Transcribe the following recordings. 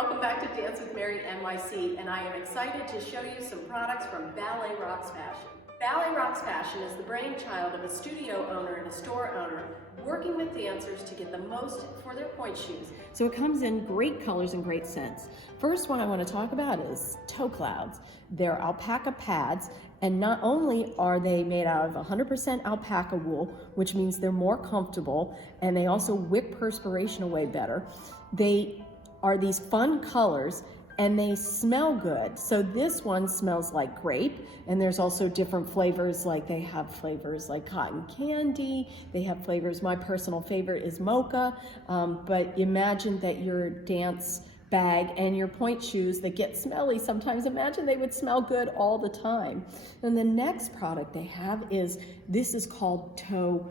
welcome back to Dance with Mary NYC, and I am excited to show you some products from Ballet Rocks Fashion. Ballet Rocks Fashion is the brainchild of a studio owner and a store owner working with dancers to get the most for their pointe shoes. So it comes in great colors and great scents. First one I want to talk about is toe clouds. They're alpaca pads, and not only are they made out of 100% alpaca wool, which means they're more comfortable, and they also wick perspiration away better. They are these fun colors, and they smell good. So this one smells like grape, and there's also different flavors, like they have flavors like cotton candy, they have flavors, my personal favorite is mocha, but imagine that your dance bag and your pointe shoes that get smelly sometimes, imagine they would smell good all the time. And the next product they have is, this is called toe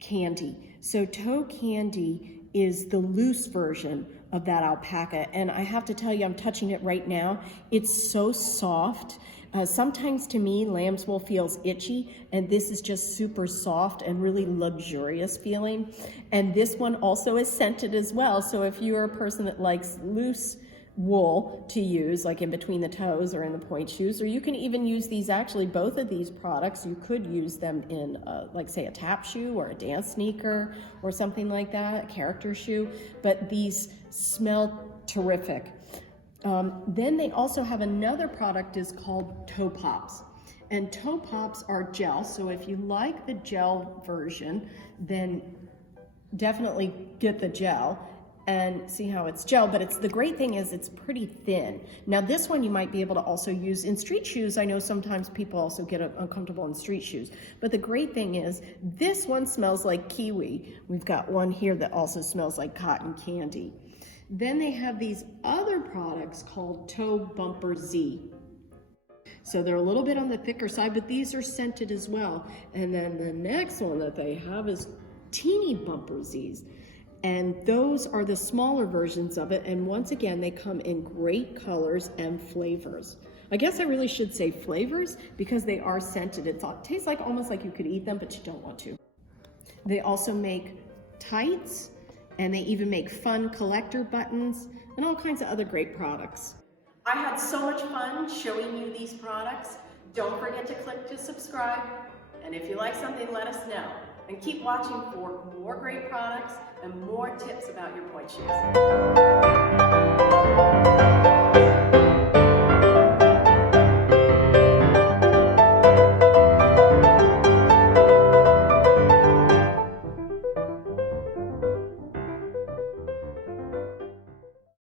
candy. So toe candy is the loose version of that alpaca, and I have to tell you, I'm touching it right now. It's so soft. Sometimes to me, lamb's wool feels itchy, and this is just super soft and really luxurious feeling. And this one also is scented as well, so if you're a person that likes loose wool to use, like in between the toes or in the pointe shoes, or you can even use these, actually both of these products, you could use them in like say a tap shoe or a dance sneaker or something like that, a character shoe, but these smell terrific. Then they also have another product is called toe pops, and toe pops are gel, so if you like the gel version, then definitely get the gel and see how it's gel, but the great thing is it's pretty thin. Now this one you might be able to also use in street shoes. I know sometimes people also get uncomfortable in street shoes, but the great thing is this one smells like kiwi. We've got one here that also smells like cotton candy. Then they have these other products called toe Bumperz. So they're a little bit on the thicker side, but these are scented as well. And then the next one that they have is teeny Bumperz. And those are the smaller versions of it, and once again they come in great colors and flavors. I guess I really should say flavors because they are scented. It tastes like almost like you could eat them, but you don't want to. They also make tights, and they even make fun collector buttons and all kinds of other great products. I had so much fun showing you these products. Don't forget to click to subscribe, and if you like something, let us know. And keep watching for more great products and more tips about your pointe shoes.